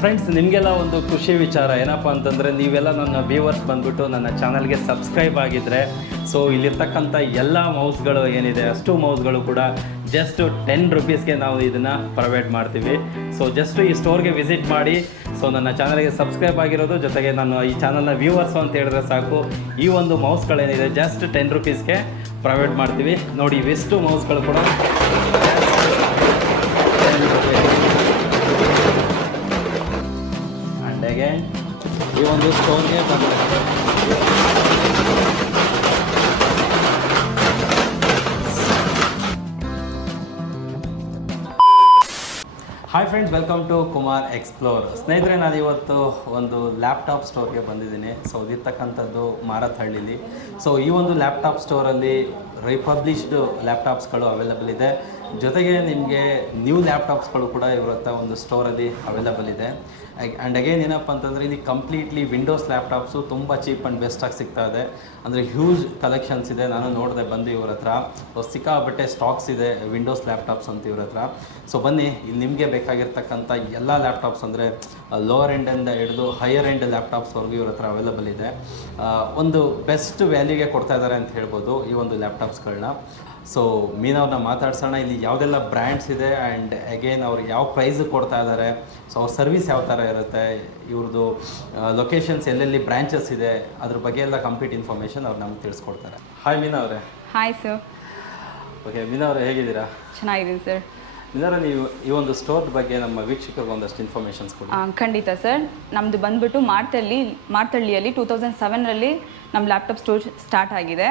Friends, ನಿಮಗೆಲ್ಲ ಒಂದು ಖುಷಿ ವಿಚಾರ ಏನಪ್ಪ ಅಂತಂದರೆ, ನೀವೆಲ್ಲ ನನ್ನ ವ್ಯೂವರ್ಸ್ ಬಂದುಬಿಟ್ಟು ನನ್ನ ಚಾನಲ್ಗೆ ಸಬ್ಸ್ಕ್ರೈಬ್ ಆಗಿದ್ದರೆ, ಸೊ ಇಲ್ಲಿರ್ತಕ್ಕಂಥ ಎಲ್ಲ ಮೌಸ್ಗಳು ಏನಿದೆ ಅಷ್ಟು ಮೌಸ್ಗಳು ಕೂಡ ಜಸ್ಟ್ 10 ರೂಪೀಸ್ಗೆ ನಾವು ಇದನ್ನು ಪ್ರೊವೈಡ್ ಮಾಡ್ತೀವಿ. ಸೊ ಜಸ್ಟ್ ಈ ಸ್ಟೋರ್ಗೆ ವಿಸಿಟ್ ಮಾಡಿ, ಸೊ ನನ್ನ ಚಾನಲ್ಗೆ ಸಬ್ಸ್ಕ್ರೈಬ್ ಆಗಿರೋದು ಜೊತೆಗೆ ನಾನು ಈ ಚಾನಲ್ನ ವ್ಯೂವರ್ಸು ಅಂತ ಹೇಳಿದ್ರೆ ಸಾಕು, ಈ ಒಂದು ಮೌಸ್ಗಳೇನಿದೆ ಜಸ್ಟ್ 10 ರೂಪೀಸ್ಗೆ ಪ್ರೊವೈಡ್ ಮಾಡ್ತೀವಿ. ನೋಡಿ, ಇವೆಷ್ಟು ಮೌಸ್ಗಳು ಕೂಡ ಅಂಡೆಗೆ ಈ ಒಂದು ಸ್ಟೋರ್ಗೆ ಬಂದಿರುತ್ತೆ. Hi friends, welcome to Kumar Explore. ಸ್ನೇಹಿತರೆ, ನಾನು ಇವತ್ತು ಒಂದು ಲ್ಯಾಪ್ಟಾಪ್ ಸ್ಟೋರ್ಗೆ ಬಂದಿದ್ದೀನಿ. ಸೊ ಇದಿರ್ತಕ್ಕಂಥದ್ದು ಮಾರತ್ಹಳ್ಳಿಲಿ. ಸೊ ಈ ಒಂದು ಲ್ಯಾಪ್ಟಾಪ್ ಸ್ಟೋರಲ್ಲಿ ರಿಪಬ್ಲಿಷ್ಡ್ ಲ್ಯಾಪ್ಟಾಪ್ಸ್ಗಳು ಅವೈಲಬಲ್ ಇದೆ. ಜೊತೆಗೆ ನಿಮಗೆ ನ್ಯೂ ಲ್ಯಾಪ್ಟಾಪ್ಸ್ಗಳು ಕೂಡ ಇವ್ರ ಹತ್ರ ಒಂದು ಸ್ಟೋರಲ್ಲಿ ಅವೈಲಬಲ್ ಇದೆ. ಆ್ಯಂಡ್ ಅಗೇನ್ ಏನಪ್ಪ ಅಂತಂದರೆ, ಇಲ್ಲಿ ಕಂಪ್ಲೀಟ್ಲಿ ವಿಂಡೋಸ್ ಲ್ಯಾಪ್ಟಾಪ್ಸು ತುಂಬ ಚೀಪ್ ಆ್ಯಂಡ್ ಬೆಸ್ಟಾಗಿ ಸಿಗ್ತಾ ಇದೆ. ಅಂದರೆ ಹ್ಯೂಜ್ ಕಲೆಕ್ಷನ್ಸ್ ಇದೆ. ನಾನು ನೋಡಿದೆ ಬಂದು ಇವ್ರ ಹತ್ರ ಸಿಕ್ಕಾಬಟ್ಟೆ ಸ್ಟಾಕ್ಸ್ ಇದೆ ವಿಂಡೋಸ್ ಲ್ಯಾಪ್ಟಾಪ್ಸ್ ಅಂತ ಇವ್ರ ಹತ್ರ. ಸೊ ಬನ್ನಿ, ಇಲ್ಲಿ ನಿಮಗೆ ಬೇಕಾಗಿರ್ತಕ್ಕಂಥ ಎಲ್ಲ ಲ್ಯಾಪ್ಟಾಪ್ಸ್ ಅಂದರೆ ಲೋವರ್ ಎಂಡಿಂದ ಹಿಡಿದು ಹೈಯರ್ ಎಂಡ್ ಲ್ಯಾಪ್ಟಾಪ್ಸ್ವರೆಗೂ ಇವ್ರ ಹತ್ರ ಅವೈಲಬಲ್ ಇದೆ. ಒಂದು ಬೆಸ್ಟ್ ವ್ಯಾಲ್ಯೂಗೆ ಕೊಡ್ತಾ ಇದ್ದಾರೆ ಅಂತ ಹೇಳ್ಬೋದು ಈ ಒಂದು ಲ್ಯಾಪ್ಟಾಪ್ಸ್ಗಳನ್ನ. ಸೊ ಮೀನವ್ರನ್ನ ಮಾತಾಡ್ಸೋಣ, ಇಲ್ಲಿ ಯಾವುದೆಲ್ಲ ಬ್ರ್ಯಾಂಡ್ಸ್ ಇದೆ ಆ್ಯಂಡ್ ಅಗೇನ್ ಅವ್ರು ಯಾವ ಪ್ರೈಸಿಗೆ ಕೊಡ್ತಾ ಇದ್ದಾರೆ, ಸೊ ಅವ್ರ ಸರ್ವಿಸ್ ಯಾವ ಥರ ಇರುತ್ತೆ, ಇವ್ರದ್ದು ಲೊಕೇಶನ್ಸ್ ಎಲ್ಲೆಲ್ಲಿ ಬ್ರ್ಯಾಂಚಸ್ ಇದೆ, ಅದ್ರ ಬಗ್ಗೆ ಎಲ್ಲ ಕಂಪ್ಲೀಟ್ ಇನ್ಫಾರ್ಮೇಷನ್ ಅವ್ರು ನಮ್ಗೆ ತಿಳಿಸ್ಕೊಡ್ತಾರೆ. ಹಾಯ್ ಮೀನಾ ಅವರೇ. Hi sir. ಓಕೆ ಮೀನಾ ಅವರೇ, ಹೇಗಿದ್ದೀರಾ? ಚೆನ್ನಾಗಿದ್ದೀನಿ ಸರ್. ಮೀನಾ, ನೀವು ಈ ಒಂದು ಸ್ಟೋರ್ ಬಗ್ಗೆ ನಮ್ಮ ವೀಕ್ಷಕರಿಗೆ ಒಂದಷ್ಟು ಇನ್ಫಾರ್ಮೇಷನ್ಸ್ ಕೊಡಿ. ಖಂಡಿತ ಸರ್. ನಮ್ಮದು ಬಂದುಬಿಟ್ಟು ಮಾರ್ತಳ್ಳಿಯಲ್ಲಿ 2007ರಲ್ಲಿ ನಮ್ಮ ಲ್ಯಾಪ್ಟಾಪ್ ಸ್ಟೋರ್ ಸ್ಟಾರ್ಟ್ ಆಗಿದೆ.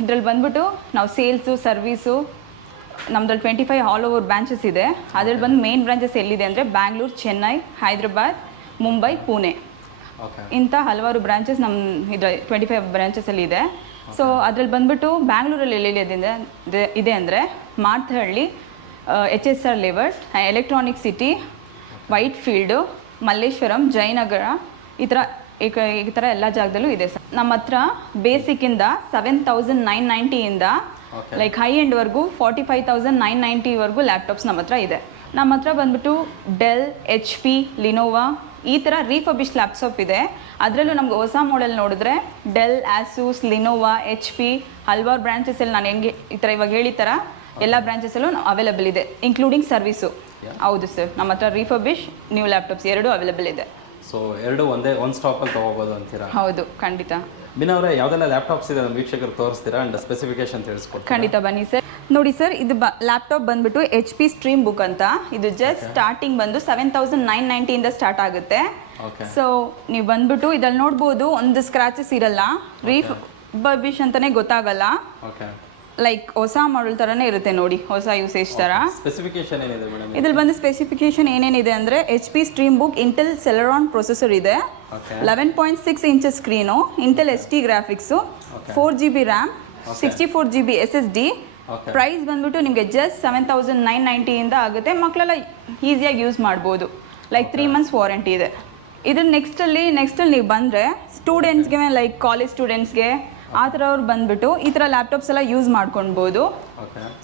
ಇದರಲ್ಲಿ ಬಂದುಬಿಟ್ಟು ನಾವು ಸೇಲ್ಸು ಸರ್ವೀಸು ನಮ್ಮದ್ರಲ್ಲಿ 25 ಆಲ್ ಓವರ್ ಬ್ರಾಂಚಸ್ ಇದೆ. ಅದ್ರಲ್ಲಿ ಬಂದು ಮೇನ್ ಬ್ರಾಂಚಸ್ ಎಲ್ಲಿದೆ ಅಂದರೆ ಬ್ಯಾಂಗ್ಳೂರು, ಚೆನ್ನೈ, ಹೈದ್ರಾಬಾದ್, ಮುಂಬೈ, ಪುಣೆ, ಇಂಥ ಹಲವಾರು ಬ್ರಾಂಚಸ್ ನಮ್ಮ ಇದರಲ್ಲಿ 25 ಬ್ರಾಂಚಸಲ್ಲಿ ಇದೆ. ಸೊ ಅದ್ರಲ್ಲಿ ಬಂದುಬಿಟ್ಟು ಬ್ಯಾಂಗ್ಳೂರಲ್ಲಿ ಎಲ್ಲಿದೆ ಇದೆ ಅಂದರೆ ಮಾರ್ತಹಳ್ಳಿ, HSR layout, electronic city, white field, Malleshwaram, Jayanagar, ಈ ಥರ ಎಲ್ಲ ಜಾಗದಲ್ಲೂ ಇದೆ ಸರ್. ನಮ್ಮ ಹತ್ರ ಬೇಸಿಕ್ಕಿಂದ 7,990ಇಂದ ಲೈಕ್ ಹೈ ಎಂಡ್ವರೆಗೂ 45,990ವರೆಗೂ ಲ್ಯಾಪ್ಟಾಪ್ಸ್ ನಮ್ಮ ಹತ್ರ ಇದೆ. ನಮ್ಮ ಹತ್ರ ಬಂದುಬಿಟ್ಟು ಡೆಲ್, HP, ಲಿನೋವಾ ಈ ಥರ ರೀಫರ್ಬಿಶ್ಡ್ ಲ್ಯಾಪ್ಟಾಪ್ ಇದೆ. ಅದರಲ್ಲೂ ನಮ್ಗೆ ಹೊಸ ಮಾಡೆಲ್ ನೋಡಿದ್ರೆ ಡೆಲ್, ಆಸೂಸ್, ಲಿನೋವಾ, HP ಹಲವಾರು ಬ್ರಾಂಚಸಲ್ಲಿ ನಾನು ಹೆಂಗೆ ಈ ಥರ ಇವಾಗ ಹೇಳಿದ ಥರ ಎಲ್ಲ ಬ್ರಾಂಚಸಲ್ಲೂ ಅವೈಲಬಲ್ ಇದೆ, ಇನ್ಕ್ಲೂಡಿಂಗ್ ಸರ್ವಿಸು. ಹೌದು ಸರ್, ನಮ್ಮ ಹತ್ರ ರೀಫರ್ಬಿಶ್ ನ್ಯೂ ಲ್ಯಾಪ್ಟಾಪ್ಸ್ ಎರಡೂ ಅವೈಲಬಲ್ ಇದೆ. ಸೊ ಎರಡು ಒಂದು ಸ್ಟಾಪಲ್ಲಿ ತೊಗೋಬೋದು ಅಂತೀರಾ? ಹೌದು, ಖಂಡಿತ. ಮೀನಾ ಅವರೇ, ಯಾವುದೆಲ್ಲ ಲ್ಯಾಪ್ಟಾಪ್ಸ್ ಇದೆ ನಮ್ಮ ವೀಕ್ಷಕರು ತೋರಿಸ್ತೀರಾ ಆ್ಯಂಡ್ ಸ್ಪೆಸಿಫಿಕೇಶನ್ ತಿಳಿಸ್ಕೊಡ್ತೀರಾ? ಖಂಡಿತ, ಬನ್ನಿ ಸರ್. ನೋಡಿ ಸರ್, ಇದು ಲ್ಯಾಪ್ಟಾಪ್ ಬಂದುಬಿಟ್ಟು HP ಸ್ಟ್ರೀಮ್ ಬುಕ್ ಅಂತ. ಇದು ಜಸ್ಟ್ ಸ್ಟಾರ್ಟಿಂಗ್ ಬಂದು 7,990ಇಂದ ಸ್ಟಾರ್ಟ್ ಆಗುತ್ತೆ. ಸೊ ನೀವು ಬಂದುಬಿಟ್ಟು ಇದ್ರಲ್ಲಿ ನೋಡ್ಬೋದು, ಒಂದು ಸ್ಕ್ರಾಚಸ್ ಇರಲ್ಲ, ರೀಫರ್ಬಿಶ್ ಅಂತಲೇ ಗೊತ್ತಾಗಲ್ಲ. ಲೈಕ್ ಹೊಸ ಮಾಡೆಲ್ ಥರನೇ ಇರುತ್ತೆ ನೋಡಿ, ಹೊಸ ಯೂಸೇಜ್ ಥರ. ಸ್ಪೆಸಿಫಿಕೇಶನ್ ಏನಿದೆ ಮೇಡಮ್? ಇದ್ರಲ್ಲಿ ಬಂದು ಸ್ಪೆಸಿಫಿಕೇಶನ್ ಏನೇನಿದೆ ಅಂದರೆ HP Stream book Intel Celeron processor ಇದೆ, 11.6 inches screen, Intel HD graphics, 4GB RAM, 64GB SSD. Price ಬಂದ್ಬಿಟ್ಟು ನಿಮಗೆ ಜಸ್ಟ್ 7,990ಇಂದ ಆಗುತ್ತೆ. ಮಕ್ಕಳೆಲ್ಲ ಈಸಿಯಾಗಿ ಯೂಸ್ ಮಾಡ್ಬೋದು. ಲೈಕ್ 3 ಮಂತ್ಸ್ ವಾರಂಟಿ ಇದೆ. ಇದ್ರ ನೆಕ್ಸ್ಟಲ್ಲಿ ನೀವು ಬಂದರೆ ಸ್ಟೂಡೆಂಟ್ಸ್ಗೆ, ಲೈಕ್ ಕಾಲೇಜ್ ಸ್ಟೂಡೆಂಟ್ಸ್ಗೆ ಆ ಥರ ಅವ್ರು ಬಂದುಬಿಟ್ಟು ಈ ಥರ ಲ್ಯಾಪ್ಟಾಪ್ಸ್ ಎಲ್ಲ ಯೂಸ್ ಮಾಡ್ಕೊಳ್ಬೋದು.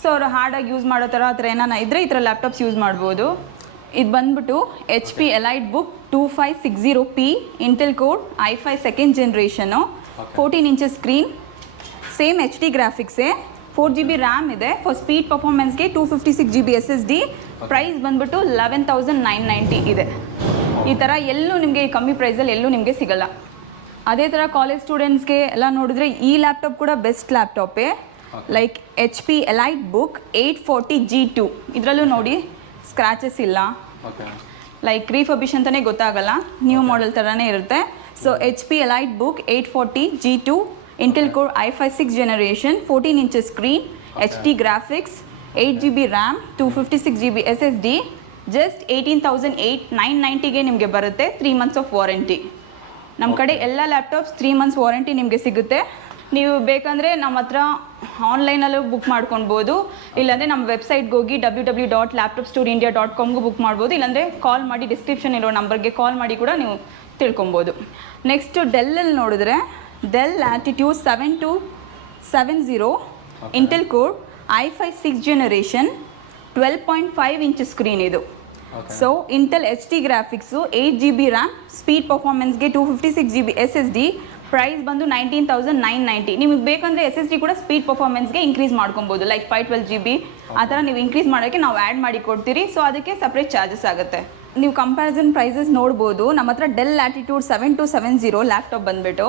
ಸೊ ಅವರು ಹಾರ್ಡಾಗಿ ಯೂಸ್ ಮಾಡೋ ಥರ ಆ ಥರ ಏನಾನ ಇದ್ದರೆ ಈ ಥರ ಲ್ಯಾಪ್ಟಾಪ್ಸ್ ಯೂಸ್ ಮಾಡ್ಬೋದು. ಇದು ಬಂದುಬಿಟ್ಟು HP elite book 2560P, Intel core i5 second generation, 14 inches screen, same HD ಗ್ರಾಫಿಕ್ಸೇ, 4GB ರ್ಯಾಮ್ ಇದೆ. ಫಾರ್ ಸ್ಪೀಡ್ ಪರ್ಫಾರ್ಮೆನ್ಸ್ಗೆ 256GB SSD. ಪ್ರೈಸ್ ಬಂದುಬಿಟ್ಟು 11,990 ಇದೆ. ಈ ಥರ ಎಲ್ಲೂ ನಿಮಗೆ ಕಮ್ಮಿ ಪ್ರೈಸಲ್ಲಿ ಎಲ್ಲೂ ನಿಮಗೆ ಸಿಗಲ್ಲ. ಅದೇ ಥರ ಕಾಲೇಜ್ ಸ್ಟೂಡೆಂಟ್ಸ್ಗೆ ಎಲ್ಲ ನೋಡಿದ್ರೆ ಈ ಲ್ಯಾಪ್ಟಾಪ್ ಕೂಡ ಬೆಸ್ಟ್ ಲ್ಯಾಪ್ಟಾಪೇ. Like HP elite book 840G2. ಇದರಲ್ಲೂ ನೋಡಿ ಸ್ಕ್ರಾಚಸ್ ಇಲ್ಲ, ಲೈಕ್ ರೀಫರ್ಬಿಶ್ ಅಂತಲೇ ಗೊತ್ತಾಗಲ್ಲ, ನ್ಯೂ ಮಾಡೆಲ್ ಥರನೇ ಇರುತ್ತೆ. So HP elite book 840G2, Intel core i5 6th generation, 14 inches screen, HD graphics, 8GB RAM, 256GB SSD. Just 18,990ಗೆ ನಿಮಗೆ ಬರುತ್ತೆ. 3 ಮಂತ್ಸ್ ಆಫ್ ವಾರಂಟಿ. ನಮ್ಮ ಕಡೆ ಎಲ್ಲ ಲ್ಯಾಪ್ಟಾಪ್ಸ್ 3 ಮಂತ್ಸ್ ವಾರಂಟಿ ನಿಮಗೆ ಸಿಗುತ್ತೆ. ನೀವು ಬೇಕಂದರೆ ನಮ್ಮ ಹತ್ರ ಆನ್ಲೈನಲ್ಲೂ ಬುಕ್ ಮಾಡ್ಕೊಳ್ಬೋದು, ಇಲ್ಲಾಂದರೆ ನಮ್ಮ ವೆಬ್ಸೈಟ್ಗೆ ಹೋಗಿ www.laptopstore.india.comಗೂ ಬುಕ್ ಮಾಡ್ಬೋದು, ಇಲ್ಲಾಂದರೆ ಕಾಲ್ ಮಾಡಿ ಡಿಸ್ಕ್ರಿಪ್ಷನ್ ಇರೋ ನಂಬರ್ಗೆ ಕಾಲ್ ಮಾಡಿ ಕೂಡ ನೀವು ತಿಳ್ಕೊಬೋದು. ನೆಕ್ಸ್ಟು ಡೆಲ್ಲಲ್ಲಿ ನೋಡಿದ್ರೆ Dell latitude 7270 Intel core i5 6th generation, 12.5 inch screen ಇದು. So Intel HD graphics 8GB RAM, speed ಪರ್ಫಾರ್ಮೆನ್ಸ್ಗೆ 256GB SSD, ಪ್ರೈಸ್ ಬಂದು 19,990. ನಿಮಗೆ ಬೇಕಂದರೆ SSD ಕೂಡ ಸ್ಪೀಡ್ ಪರ್ಫಾರ್ಮೆನ್ಸ್ಗೆ ಇನ್ಕ್ರೀಸ್ ಮಾಡ್ಕೊಬೋದು, ಲೈಕ್ 512GB ಆ ಥರ ನೀವು ಇನ್ಕ್ರೀಸ್ ಮಾಡೋಕ್ಕೆ ನಾವು ಆ್ಯಡ್ ಮಾಡಿ ಕೊಡ್ತೀರಿ. ಸೊ ಅದಕ್ಕೆ ಸಪ್ರೇಟ್ ಚಾರ್ಜಸ್ ಆಗುತ್ತೆ. ನೀವು ಕಂಪ್ಯಾರಿಸನ್ ಪ್ರೈಸಸ್ ನೋಡ್ಬೋದು. ನಮ್ಮ ಹತ್ರ ಡೆಲ್ ಲ್ಯಾಟಿಟ್ಯೂಡ್ 7270 ಲ್ಯಾಪ್ಟಾಪ್ ಬಂದುಬಿಟ್ಟು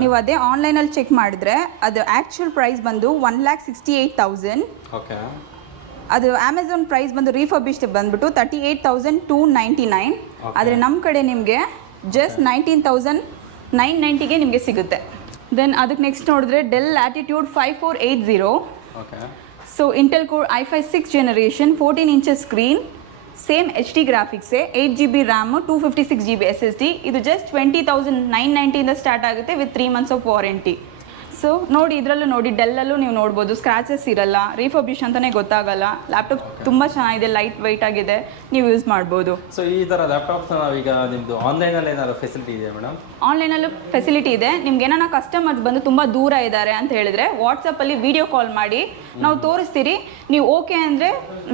ನೀವು ಅದೇ ಆನ್ಲೈನಲ್ಲಿ ಚೆಕ್ ಮಾಡಿದ್ರೆ ಅದು ಆ್ಯಕ್ಚುಯಲ್ ಪ್ರೈಸ್ ಬಂದು 1,68,000. ಅದು ಅಮೆಝಾನ್ ಪ್ರೈಸ್ ಬಂದು ರೀಫರ್ಬಿಶ್ಡ್ ಬಂದುಬಿಟ್ಟು 38,299. ಆದರೆ ನಮ್ಮ ಕಡೆ ನಿಮಗೆ ಜಸ್ಟ್ 19,990ಗೆ ನಿಮಗೆ ಸಿಗುತ್ತೆ. ದೆನ್ ಅದಕ್ಕೆ ನೆಕ್ಸ್ಟ್ ನೋಡಿದ್ರೆ Dell latitude 5480. So Intel core i5 6th generation 14 inches screen, same HD ಗ್ರಾಫಿಕ್ಸೇ, 8GB RAM, 256GB SSD. ಇದು ಜಸ್ಟ್ 20,990ಇಂದ ಸ್ಟಾರ್ಟ್ ಆಗುತ್ತೆ with 3 months of warranty. So ನೋಡಿ, ಇದರಲ್ಲೂ ನೋಡಿ, ಡೆಲ್ಲಲ್ಲೂ ನೀವು ನೋಡ್ಬೋದು ಸ್ಕ್ರಾಚಸ್ ಇರಲ್ಲ, ರೀಫರ್ಬಿಶ್ ಅಂತಲೇ ಗೊತ್ತಾಗಲ್ಲ. ಲ್ಯಾಪ್ಟಾಪ್ ತುಂಬ ಚೆನ್ನಾಗಿದೆ, ಲೈಟ್ ವೆಯ್ಟ್ ಆಗಿದೆ, ನೀವು ಯೂಸ್ ಮಾಡ್ಬೋದು. ಸೊ ಈ ಥರ ಲ್ಯಾಪ್ಟಾಪ್ಸ್ ನಾವೀಗ ನಿಮ್ಮದು ಆನ್ಲೈನಲ್ಲಿ ಏನಾದ್ರು ಫೆಸಿಲಿಟಿ ಇದೆಯಾ ಮೇಡಮ್? ಆನ್ಲೈನಲ್ಲೂ ಫೆಸಿಲಿಟಿ ಇದೆ. ನಿಮ್ಗೆ ಏನಾರ ಕಸ್ಟಮರ್ಸ್ ಬಂದು ತುಂಬ ದೂರ ಇದ್ದಾರೆ ಅಂತ ಹೇಳಿದ್ರೆ ವಾಟ್ಸಪ್ಪಲ್ಲಿ ವಿಡಿಯೋ ಕಾಲ್ ಮಾಡಿ ನಾವು ತೋರಿಸ್ತೀರಿ. ನೀವು ಓಕೆ ಅಂದರೆ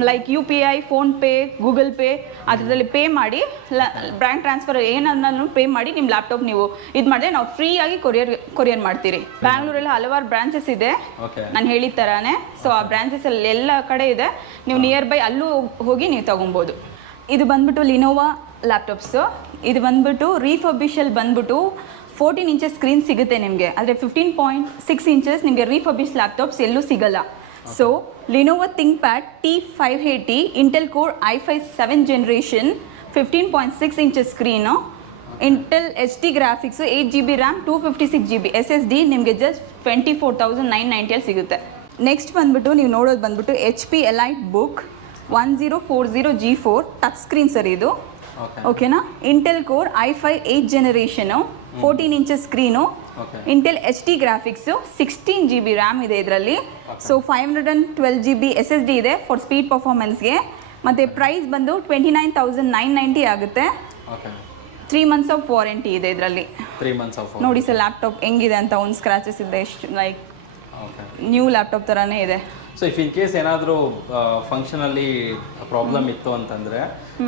like UPI, PhonePe, Google pay ಅದರಲ್ಲಿ ಪೇ ಮಾಡಿ, ಬ್ಯಾಂಕ್ ಟ್ರಾನ್ಸ್ಫರ್ ಏನನ್ನು ಪೇ ಮಾಡಿ ನಿಮ್ಮ ಲ್ಯಾಪ್ಟಾಪ್ ನೀವು ಇದು ಮಾಡಿದ್ರೆ ನಾವು ಫ್ರೀಯಾಗಿ ಕೊರಿಯರ್ ಮಾಡ್ತೀರಿ. ಬ್ಯಾಂಗ್ಳೂರಲ್ಲಿ ಹಲವಾರು ಬ್ರಾಂಚಸ್ ಇದೆ ನಾನು ಹೇಳಿದ ಥರನೇ. ಸೊ ಆ ಬ್ರಾಂಚಸ್ ಅಲ್ಲಿ ಎಲ್ಲ ಕಡೆ ಇದೆ, ನೀವು ನಿಯರ್ ಬೈ ಅಲ್ಲೂ ಹೋಗಿ ನೀವು ತೊಗೊಬೋದು. ಇದು ಬಂದ್ಬಿಟ್ಟು ಲಿನೋವಾ ಲ್ಯಾಪ್ಟಾಪ್ಸು. ಇದು ಬಂದ್ಬಿಟ್ಟು ರೀಫರ್ಬಿಷಲ್ಲಿ ಬಂದ್ಬಿಟ್ಟು 14 inches ಸ್ಕ್ರೀನ್ ಸಿಗುತ್ತೆ ನಿಮಗೆ, ಆದರೆ 15.6 inches ನಿಮಗೆ ರೀಫರ್ಬಿಶ್ ಲ್ಯಾಪ್ಟಾಪ್ಸ್ ಎಲ್ಲೂ ಸಿಗಲ್ಲ. So Lenovo ThinkPad T580 Intel core i5 7th generation 15.6 inches screen, Intel HD graphics, 8GB RAM, 256GB SSD ನಿಮಗೆ ಜಸ್ಟ್ 24,990 ಸಿಗುತ್ತೆ. ನೆಕ್ಸ್ಟ್ ಬಂದ್ಬಿಟ್ಟು ನೀವು ನೋಡೋದು ಬಂದ್ಬಿಟ್ಟು HP EliteBook 1040G4 touch screen sir ಇದು. ಓಕೆನಾ? Intel core i5 8th generation 14 inches screen, Intel HD graphics, 16GB RAM ಇದೆ ಇದರಲ್ಲಿ. ಸೊ 512GB SSD ಇದೆ ಫಾರ್ ಸ್ಪೀಡ್ ಪರ್ಫಾರ್ಮೆನ್ಸ್ಗೆ. ಮತ್ತು ಪ್ರೈಸ್ ಬಂದು 29,990 ಆಗುತ್ತೆ. 3 months ಆಫ್ ವಾರಂಟಿ ಇದೆ ಇದರಲ್ಲಿ. 3 months ಆಫ್ ನೋಡಿ ಸರ್ ಲ್ಯಾಪ್ಟಾಪ್ ಹೆಂಗಿದೆ ಅಂತ, ಒಂದು ಸ್ಕ್ರಾಚಸ್ ಇದೆ, ಎಷ್ಟು ಲೈಕ್ ನ್ಯೂ ಲ್ಯಾಪ್ಟಾಪ್ ಥರನೇ ಇದೆ. ಸೊ ಇಫ್ ಇನ್ ಕೇಸ್ ಏನಾದರೂ ಫಂಕ್ಷನಲ್ಲಿ ಪ್ರಾಬ್ಲಮ್ ಇತ್ತು ಅಂತಂದರೆ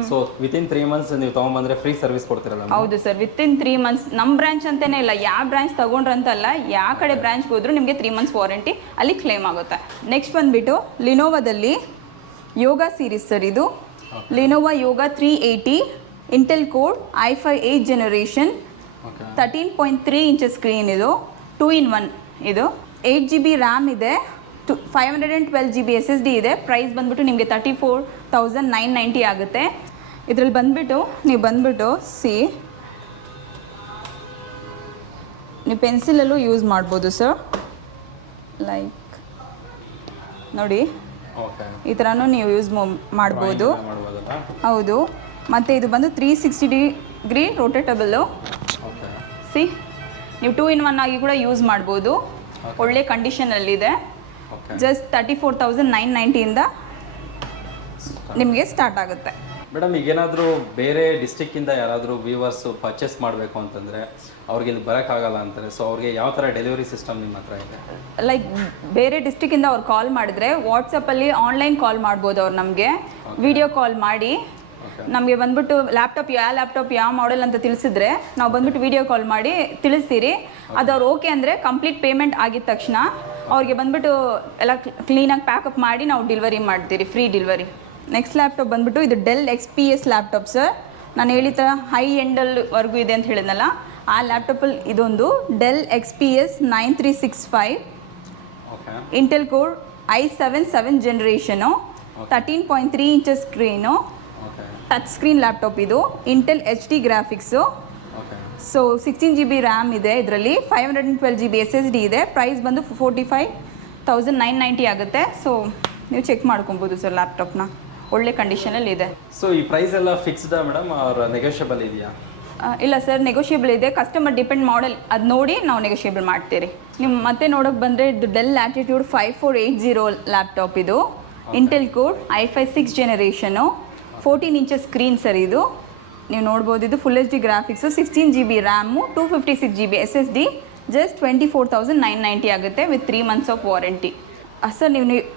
ಸೊ ವಿತಿನ್ 3 months ನೀವು ತೊಗೊಂಬಂದರೆ ಫ್ರೀ ಸರ್ವಿಸ್ ಕೊಡ್ತೀರಲ್ಲ? ಹೌದು ಸರ್, ವಿತಿನ್ 3 months. ನಮ್ಮ ಬ್ರಾಂಚ್ ಅಂತಲೇ ಇಲ್ಲ, ಯಾವ ಬ್ರಾಂಚ್ ತೊಗೊಂಡ್ರಂತಲ್ಲ, ಯಾವ ಕಡೆ ಬ್ರಾಂಚ್ಗೆ ಹೋದರೂ ನಿಮಗೆ 3 months ವಾರಂಟಿ ಅಲ್ಲಿ ಕ್ಲೇಮ್ ಆಗುತ್ತೆ. ನೆಕ್ಸ್ಟ್ ಬಂದುಬಿಟ್ಟು ಲಿನೋವಾದಲ್ಲಿ ಯೋಗ ಸೀರೀಸ್ ಸರ್ ಇದು. ಲಿನೋವಾ ಯೋಗ 380 Intel core i5 8th generation 13.3 inches screen ಇದು, 2-in-1 ಇದು. 8GB ರ್ಯಾಮ್ ಇದೆ, 512GB SSD ಇದೆ. ಪ್ರೈಸ್ ಬಂದ್ಬಿಟ್ಟು ನಿಮಗೆ 34,990 ಆಗುತ್ತೆ. ಇದರಲ್ಲಿ ಬಂದುಬಿಟ್ಟು ನೀವು ನೀವು ಪೆನ್ಸಿಲಲ್ಲೂ ಯೂಸ್ ಮಾಡ್ಬೋದು ಸರ್, ಲೈಕ್ ನೋಡಿ ಈ ಥರನೂ ನೀವು ಯೂಸ್ ಮಾಡ್ಬೋದು. ಹೌದು. ಮತ್ತು ಇದು ಬಂದು 360 ರೋಟೇಟಬಲ್ಲು. ನೀವು 2-in-1 ಆಗಿ ಕೂಡ ಯೂಸ್ ಮಾಡ್ಬೋದು. ಒಳ್ಳೆ ಕಂಡೀಷನಲ್ಲಿದೆ. ಜಸ್ಟ್ 34,990ಇಂದ ನಿಮಗೆ ಸ್ಟಾರ್ಟ್ ಆಗುತ್ತೆ. ಮೇಡಮ್, ಈಗೇನಾದರೂ ಬೇರೆ ಡಿಸ್ಟಿಕ್ಕಿಂದ ಯಾರಾದರೂ ವ್ಯೂವರ್ಸು ಪರ್ಚೇಸ್ ಮಾಡಬೇಕು ಅಂತಂದರೆ ಅವ್ರಿಗೆ ಇಲ್ಲಿ ಬರೋಕ್ಕಾಗಲ್ಲ ಅಂತಾರೆ, ಸೊ ಅವ್ರಿಗೆ ಯಾವ ಥರ ಡೆಲಿವರಿ ಸಿಸ್ಟಮ್ ನಿಮ್ಮ ಹತ್ರ ಇದೆ? ಲೈಕ್ ಬೇರೆ ಡಿಸ್ಟಿಕ್ಕಿಂದ ಅವ್ರು ಕಾಲ್ ಮಾಡಿದ್ರೆ ವಾಟ್ಸಪ್ಪಲ್ಲಿ ಆನ್ಲೈನ್ ಕಾಲ್ ಮಾಡ್ಬೋದು. ಅವ್ರು ನಮಗೆ ವಿಡಿಯೋ ಕಾಲ್ ಮಾಡಿ ನಮಗೆ ಬಂದ್ಬಿಟ್ಟು ಲ್ಯಾಪ್ಟಾಪ್ ಯಾವ ಮಾಡೆಲ್ ಅಂತ ತಿಳಿಸಿದ್ರೆ ನಾವು ಬಂದ್ಬಿಟ್ಟು ವಿಡಿಯೋ ಕಾಲ್ ಮಾಡಿ ತಿಳಿಸ್ತೀರಿ. ಅದು ಅವ್ರು ಓಕೆ ಅಂದರೆ ಕಂಪ್ಲೀಟ್ ಪೇಮೆಂಟ್ ಆಗಿದ ತಕ್ಷಣ ಅವ್ರಿಗೆ ಬಂದ್ಬಿಟ್ಟು ಎಲ್ಲ ಕ್ಲೀನಾಗಿ ಪ್ಯಾಕಪ್ ಮಾಡಿ ನಾವು ಡೆಲಿವರಿ ಮಾಡ್ತೀರಿ, ಫ್ರೀ ಡೆಲಿವರಿ. ನೆಕ್ಸ್ಟ್ ಲ್ಯಾಪ್ಟಾಪ್ ಬಂದ್ಬಿಟ್ಟು ಇದು ಡೆಲ್ XPS ಲ್ಯಾಪ್ಟಾಪ್ ಸರ್. ನಾನು ಹೇಳಿದ ಥರ ಹೈ ಎಂಡಲ್ವರೆಗೂ ಇದೆ ಅಂತ ಹೇಳಿದ್ನಲ್ಲ, ಆ ಲ್ಯಾಪ್ಟಾಪಲ್ಲಿ ಇದೊಂದು Dell XPS 9365 Intel core i7 7th generation 13.3 inches screen, touch screen laptop ಇದು. Intel HD graphics. So 16GB RAM ಇದೆ ಇದರಲ್ಲಿ, 512GB SSD ಇದೆ. ಪ್ರೈಸ್ ಬಂದು 45,990 ಆಗುತ್ತೆ. ಸೊ ನೀವು ಚೆಕ್ ಮಾಡ್ಕೊಬೋದು ಸರ್, ಲ್ಯಾಪ್ಟಾಪ್ನ ಒಳ್ಳೆ ಕಂಡೀಷನಲ್ಲಿ ಇದೆ. ಸೊ ಈ ಪ್ರೈಸ್ ಎಲ್ಲ ಫಿಕ್ಸ್ಡಾ ಮೇಡಮ್, ಅವ್ರ ನೆಗೋಷಿಯಬಲ್ ಇದೆಯಾ? ಇಲ್ಲ ಸರ್, ನೆಗೋಷಿಯಬಲ್ ಇದೆ. ಕಸ್ಟಮರ್ ಡಿಪೆಂಡ್ ಮಾಡೆಲ್ ಅದು ನೋಡಿ ನಾವು ನೆಗೋಷಿಯಬಲ್ ಮಾಡ್ತೀರಿ. ನೀವು ಮತ್ತೆ ನೋಡೋಕೆ ಬಂದರೆ ಇದು ಡೆಲ್ ಲ್ಯಾಟಿಟ್ಯೂಡ್ 5480 ಲ್ಯಾಪ್ಟಾಪ್ ಇದು. Intel core i5 6th generation 14 inches screen sir ಇದು. ನೀವು ನೋಡ್ಬೋದು, ಇದು full HD graphics, 16GB RAM, 256GB SSD. Just 24,990 ಆಗುತ್ತೆ with 3 months of warranty. Sir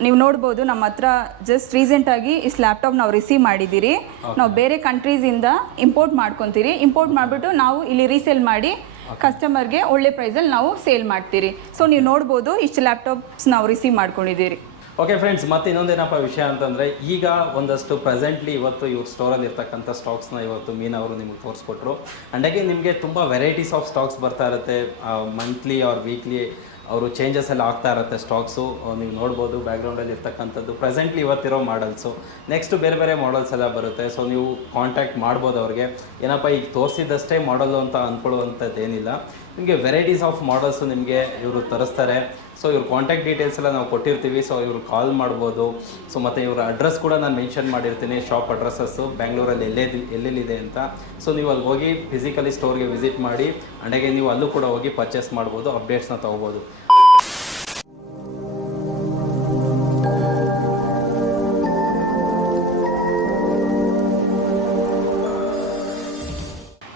ನೀವು ನೋಡ್ಬೋದು ನಮ್ಮ ಹತ್ರ ಜಸ್ಟ್ ರೀಸೆಂಟಾಗಿ ಇಷ್ಟು ಲ್ಯಾಪ್ಟಾಪ್ ನಾವು ರಿಸೀವ್ ಮಾಡಿದ್ದೀರಿ. ನಾವು ಬೇರೆ ಕಂಟ್ರೀಸಿಂದ ಇಂಪೋರ್ಟ್ ಮಾಡ್ಕೊತೀರಿ. ಇಂಪೋರ್ಟ್ ಮಾಡಿಬಿಟ್ಟು ನಾವು ಇಲ್ಲಿ ರೀಸೇಲ್ ಮಾಡಿ ಕಸ್ಟಮರ್ಗೆ ಒಳ್ಳೆ ಪ್ರೈಸಲ್ಲಿ ನಾವು ಸೇಲ್ ಮಾಡ್ತೀರಿ. ಸೊ ನೀವು ನೋಡ್ಬೋದು ಇಷ್ಟು ಲ್ಯಾಪ್ಟಾಪ್ಸ್ ನಾವು ರಿಸೀವ್ ಮಾಡ್ಕೊಂಡಿದ್ದೀರಿ. ಓಕೆ ಫ್ರೆಂಡ್ಸ್, ಮತ್ತೆ ಇನ್ನೊಂದೇನಪ್ಪ ವಿಷಯ ಅಂತಂದರೆ, ಈಗ ಒಂದಷ್ಟು ಪ್ರೆಸೆಂಟ್ಲಿ ಇವತ್ತು ಇವ್ರ ಸ್ಟೋರಲ್ಲಿ ಇರ್ತಕ್ಕಂಥ ಸ್ಟಾಕ್ಸ್ನ ಇವತ್ತು ಮೀನಾ ಅವರು ನಿಮಗೆ ತೋರಿಸ್ಕೊಟ್ರು. ಅಂಡಾಗೆ ನಿಮಗೆ ತುಂಬ ವೆರೈಟೀಸ್ ಆಫ್ ಸ್ಟಾಕ್ಸ್ ಬರ್ತಾ ಇರುತ್ತೆ. ಮಂತ್ಲಿ ಆರ್ ವೀಕ್ಲಿ ಅವರು ಚೇಂಜಸ್ ಎಲ್ಲ ಆಗ್ತಾ ಇರುತ್ತೆ ಸ್ಟಾಕ್ಸು. ನೀವು ನೋಡ್ಬೋದು ಬ್ಯಾಕ್ಗ್ರೌಂಡಲ್ಲಿ ಇರ್ತಕ್ಕಂಥದ್ದು ಪ್ರೆಸೆಂಟ್ಲಿ ಇವತ್ತಿರೋ ಮಾಡಲ್ಸು. ನೆಕ್ಸ್ಟ್ ಬೇರೆ ಬೇರೆ ಮಾಡಲ್ಸ್ ಎಲ್ಲ ಬರುತ್ತೆ. ಸೊ ನೀವು ಕಾಂಟ್ಯಾಕ್ಟ್ ಮಾಡ್ಬೋದು ಅವ್ರಿಗೆ. ಏನಪ್ಪ ಈಗ ತೋರಿಸಿದ್ದಷ್ಟೇ ಮಾಡಲು ಅಂತ ಅಂದ್ಕೊಳ್ಳುವಂಥದ್ದು ಏನಿಲ್ಲ. ನಿಮಗೆ ವೆರೈಟೀಸ್ ಆಫ್ ಮಾಡಲ್ಸು ನಿಮಗೆ ಇವರು ತರಿಸ್ತಾರೆ. ಸೊ ಇವ್ರ ಕಾಂಟ್ಯಾಕ್ಟ್ ಡೀಟೇಲ್ಸ್ ಎಲ್ಲ ನಾವು ಕೊಟ್ಟಿರ್ತೀವಿ. ಸೊ ಇವರು ಕಾಲ್ ಮಾಡ್ಬೋದು. ಸೊ ಮತ್ತು ಇವರ ಅಡ್ರೆಸ್ ಕೂಡ ನಾನು ಮೆನ್ಷನ್ ಮಾಡಿರ್ತೀನಿ, ಶಾಪ್ ಅಡ್ರೆಸ್ಸಸ್ಸು ಬ್ಯಾಂಗ್ಳೂರಲ್ಲಿ ಎಲ್ಲೆಲ್ಲಿದೆ ಅಂತ. ಸೊ ನೀವು ಅಲ್ಲಿ ಹೋಗಿ ಫಿಸಿಕಲಿ ಸ್ಟೋರ್ಗೆ ವಿಸಿಟ್ ಮಾಡಿ, ಅಂಡಾಗೆ ನೀವು ಅಲ್ಲೂ ಕೂಡ ಹೋಗಿ ಪರ್ಚೇಸ್ ಮಾಡ್ಬೋದು, ಅಪ್ಡೇಟ್ಸ್ನ ತೊಗೋಬೋದು.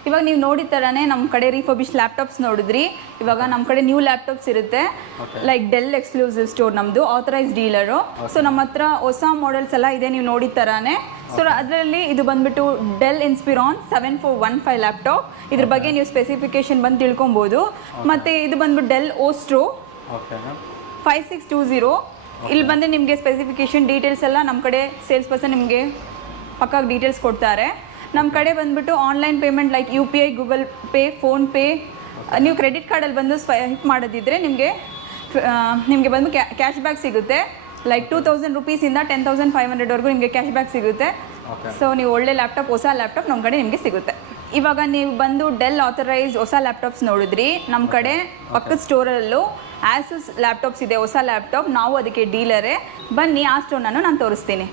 ಇವಾಗ ನೀವು ನೋಡಿದ ಥರನೇ ನಮ್ಮ ಕಡೆ ರಿಫರ್ಬಿಶ್ ಲ್ಯಾಪ್ಟಾಪ್ಸ್ ನೋಡಿದ್ರಿ. ಇವಾಗ ನಮ್ಮ ಕಡೆ ನ್ಯೂ ಲ್ಯಾಪ್ಟಾಪ್ಸ್ ಇರುತ್ತೆ. ಲೈಕ್ ಡೆಲ್ ಎಕ್ಸ್ಕ್ಲೂಸಿವ್ ಸ್ಟೋರ್ ನಮ್ಮದು, ಆಥರೈಸ್ ಡೀಲರು. ಸೊ ನಮ್ಮ ಹತ್ರ ಹೊಸ ಮಾಡೆಲ್ಸ್ ಎಲ್ಲ ಇದೆ ನೀವು ನೋಡಿದ ಥರನೇ. ಸೊ ಅದರಲ್ಲಿ ಇದು ಬಂದುಬಿಟ್ಟು ಡೆಲ್ ಇನ್ಸ್ಪಿರಾನ್ 7415 ಲ್ಯಾಪ್ಟಾಪ್. ಇದ್ರ ಬಗ್ಗೆ ನೀವು ಸ್ಪೆಸಿಫಿಕೇಶನ್ ಬಂದು ತಿಳ್ಕೊಬೋದು. ಮತ್ತು ಇದು ಬಂದುಬಿಟ್ಟು ಡೆಲ್ ಓಸ್ಟ್ರೋ 5620. ಇಲ್ಲಿ ಬಂದು ನಿಮಗೆ ಸ್ಪೆಸಿಫಿಕೇಶನ್ ಡೀಟೇಲ್ಸ್ ಎಲ್ಲ ನಮ್ಮ ಕಡೆ ಸೇಲ್ಸ್ ಪರ್ಸನ್ ನಿಮಗೆ ಪಕ್ಕಾಗಿ ಡೀಟೇಲ್ಸ್ ಕೊಡ್ತಾರೆ. ನಮ್ಮ ಕಡೆ ಬಂದುಬಿಟ್ಟು online payment like UPI, Google pay, PhonePe. ನೀವು ಕ್ರೆಡಿಟ್ ಕಾರ್ಡಲ್ಲಿ ಬಂದು ಸ್ವೈಪ್ ಮಾಡೋದಿದ್ದರೆ ನಿಮಗೆ ಬಂದು ಕ್ಯಾಶ್ ಬ್ಯಾಕ್ ಸಿಗುತ್ತೆ. ಲೈಕ್ 2000 ರುಪೀಸಿಂದ 10,500ವರೆಗೂ ನಿಮಗೆ ಕ್ಯಾಶ್ ಬ್ಯಾಕ್ ಸಿಗುತ್ತೆ. ಸೊ ನೀವು ಒಳ್ಳೆ ಲ್ಯಾಪ್ಟಾಪ್, ಹೊಸ ಲ್ಯಾಪ್ಟಾಪ್ ನಮ್ಮ ಕಡೆ ನಿಮಗೆ ಸಿಗುತ್ತೆ. ಇವಾಗ ನೀವು ಬಂದು ಡೆಲ್ ಆಥರೈಸ್ಡ್ ಹೊಸ ಲ್ಯಾಪ್ಟಾಪ್ಸ್ ನೋಡಿದ್ರಿ. ನಮ್ಮ ಕಡೆ ಪಕ್ಕದ ಸ್ಟೋರಲ್ಲೂ ಆಸೂಸ್ ಲ್ಯಾಪ್ಟಾಪ್ಸ್ ಇದೆ, ಹೊಸ ಲ್ಯಾಪ್ಟಾಪ್. ನಾವು ಅದಕ್ಕೆ ಡೀಲರೇ. ಬನ್ನಿ ಆ ಸ್ಟೋರ್ನನ್ನು ನಾನು ತೋರಿಸ್ತೀನಿ.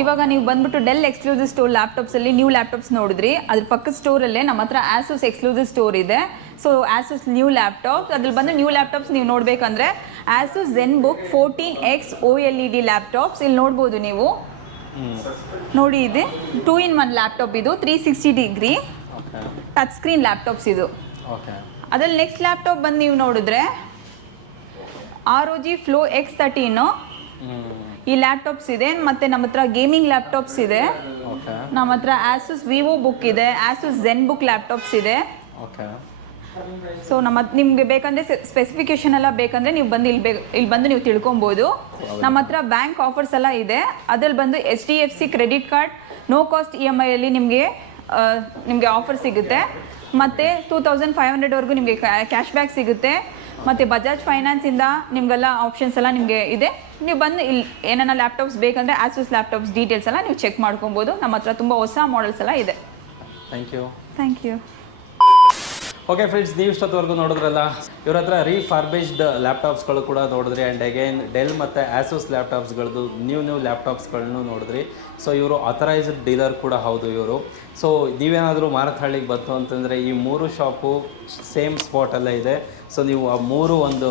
ಇವಾಗ ನೀವು ಬಂದ್ಬಿಟ್ಟು ಡೆಲ್ ಎಕ್ಸ್ಕ್ಲೂಸಿವ್ ಸ್ಟೋರ್ ಲ್ಯಾಪ್ಟಾಪ್ಸಲ್ಲಿ ನ್ಯೂ ಲ್ಯಾಪ್ಟಾಪ್ಸ್ ನೋಡಿದ್ರಿ. ಅದ್ರ ಪಕ್ಕದ ಸ್ಟೋರಲ್ಲೇ ನಮ್ಮ ಹತ್ರ ಆಸೂಸ್ ಎಕ್ಸ್ಕ್ಲೂಸಿವ್ ಸ್ಟೋರ್ ಇದೆ. ಸೊ ಆಸೂಸ್ ನ್ಯೂ ಲ್ಯಾಪ್ಟಾಪ್ಸ್, ಅದ್ರಲ್ಲಿ ಬಂದು ನ್ಯೂ ಲ್ಯಾಪ್ಟಾಪ್ಸ್ ನೀವು ನೋಡಬೇಕಂದ್ರೆ Asus ZenBook 14X OLED laptops ಇಲ್ಲಿ ನೋಡ್ಬೋದು ನೀವು. ನೋಡಿ, ಇದೆ 2-in-1 ಲ್ಯಾಪ್ಟಾಪ್. ಇದು 360 ಡಿಗ್ರಿ ಟಚ್ ಸ್ಕ್ರೀನ್ ಲ್ಯಾಪ್ಟಾಪ್ಸ್ ಇದು. ಅದ್ರಲ್ಲಿ ನೆಕ್ಸ್ಟ್ ಲ್ಯಾಪ್ಟಾಪ್ ಬಂದು ನೀವು ನೋಡಿದ್ರೆ ROG Flow X13 ಈ ಲ್ಯಾಪ್ಟಾಪ್ಸ್ ಇದೆ. ಮತ್ತು ನಮ್ಮ ಹತ್ರ ಗೇಮಿಂಗ್ ಲ್ಯಾಪ್ಟಾಪ್ಸ್ ಇದೆ. ನಮ್ಮ ಹತ್ರ ಆಸೂಸ್ ವಿವೋ ಬುಕ್ ಇದೆ, ಆಸೂಸ್ ZenBook ಲ್ಯಾಪ್ಟಾಪ್ಸ್ ಇದೆ. ಸೊ ನಿಮಗೆ ಬೇಕಂದರೆ ಸ್ಪೆಸಿಫಿಕೇಶನ್ ಎಲ್ಲ ಬೇಕಂದರೆ ನೀವು ಬಂದು ಇಲ್ಲಿ ಬಂದು ನೀವು ತಿಳ್ಕೊಬೋದು. ನಮ್ಮ ಹತ್ರ ಬ್ಯಾಂಕ್ ಆಫರ್ಸ್ ಎಲ್ಲ ಇದೆ. ಅದ್ರಲ್ಲಿ ಬಂದು HDFC credit card no cost EMI ನಿಮಗೆ ಆಫರ್ ಸಿಗುತ್ತೆ. ಮತ್ತು 2,500ವರೆಗೂ ನಿಮಗೆ ಕ್ಯಾಶ್ ಬ್ಯಾಕ್ ಸಿಗುತ್ತೆ. ಮತ್ತು ಬಜಾಜ್ ಫೈನಾನ್ಸಿಂದ ನಿಮಗೆಲ್ಲ ಆಪ್ಷನ್ಸ್ ಎಲ್ಲ ನಿಮಗೆ ಇದೆ. ನೀವು ಬಂದು ಇಲ್ಲಿ ಏನಾರ ಲ್ಯಾಪ್ಟಾಪ್ಸ್ ಬೇಕಂದರೆ ಆಸೂಸ್ ಲ್ಯಾಪ್ಟಾಪ್ಸ್ ಡೀಟೇಲ್ಸ್ ಎಲ್ಲ ನೀವು ಚೆಕ್ ಮಾಡ್ಕೊಬೋದು. ನಮ್ಮ ಹತ್ರ ತುಂಬ ಹೊಸ ಮಾಡೆಲ್ಸ್ ಎಲ್ಲ ಇದೆ. Thank you. ಓಕೆ ಫ್ರೆಂಡ್ಸ್, ನೀವು ಇಷ್ಟೊತ್ತವರೆಗೂ ನೋಡಿದ್ರಲ್ಲ, ಇವ್ರ ಹತ್ರ ರೀಫಾರ್ಬಿಶ್ಡ್ ಲ್ಯಾಪ್ಟಾಪ್ಸ್ಗಳು ಕೂಡ ನೋಡಿದ್ರಿ. ಆ್ಯಂಡ್ ಅಗೇನ್ ಡೆಲ್ ಮತ್ತು ಆಸೂಸ್ ಲ್ಯಾಪ್ಟಾಪ್ಸ್ಗಳದ್ದು ನ್ಯೂ ಲ್ಯಾಪ್ಟಾಪ್ಸ್ಗಳನ್ನು ನೋಡಿದ್ರಿ. ಸೊ ಇವರು ಆಥರೈಸ್ಡ್ ಡೀಲರ್ ಕೂಡ ಹೌದು ಇವರು. ಸೊ ನೀವೇನಾದರೂ ಮಾರತ್ಹಳ್ಳಿಗೆ ಬಂತು ಅಂತಂದರೆ ಈ 3 ಶಾಪು ಸೇಮ್ ಸ್ಪಾಟಲ್ಲೇ ಇದೆ. ಸೊ ನೀವು ಆ 3 ಒಂದು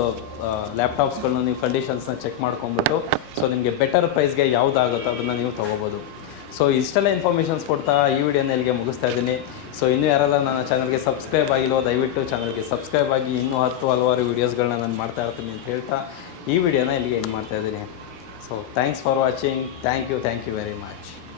ಲ್ಯಾಪ್ಟಾಪ್ಸ್ಗಳನ್ನ ನೀವು ಕಂಡೀಷನ್ಸ್ನ ಚೆಕ್ ಮಾಡ್ಕೊಂಬಿಟ್ಟು ಸೊ ನಿಮಗೆ ಬೆಟರ್ ಪ್ರೈಸ್ಗೆ ಯಾವುದಾಗುತ್ತೋ ಅದನ್ನು ನೀವು ತೊಗೋಬೋದು. ಸೊ ಇಷ್ಟೆಲ್ಲ ಇನ್ಫಾರ್ಮೇಷನ್ಸ್ ಕೊಡ್ತಾ ಈ ವಿಡಿಯೋನ ಇಲ್ಲಿಗೆ ಮುಗಿಸ್ತಾ ಇದ್ದೀನಿ. ಸೊ ಇನ್ನೂ ಯಾರೆಲ್ಲ ನನ್ನ ಚಾನಲ್ಗೆ ಸಬ್ಸ್ಕ್ರೈಬ್ ಆಗಿಲ್ವೋ ದಯವಿಟ್ಟು ಚಾನಲ್ಗೆ ಸಬ್ಸ್ಕ್ರೈಬ್ ಆಗಿ, ಇನ್ನೂ ಹಲವಾರು ವೀಡಿಯೋಸ್ಗಳನ್ನ ನಾನು ಮಾಡ್ತಾ ಇರ್ತೀನಿ ಅಂತ ಹೇಳ್ತಾ ಈ ವಿಡಿಯೋನ ಇಲ್ಲಿಗೆ ಎಂಡ್ ಮಾಡ್ತಾ ಇದ್ದೀನಿ. So thanks for watching. Thank you very much.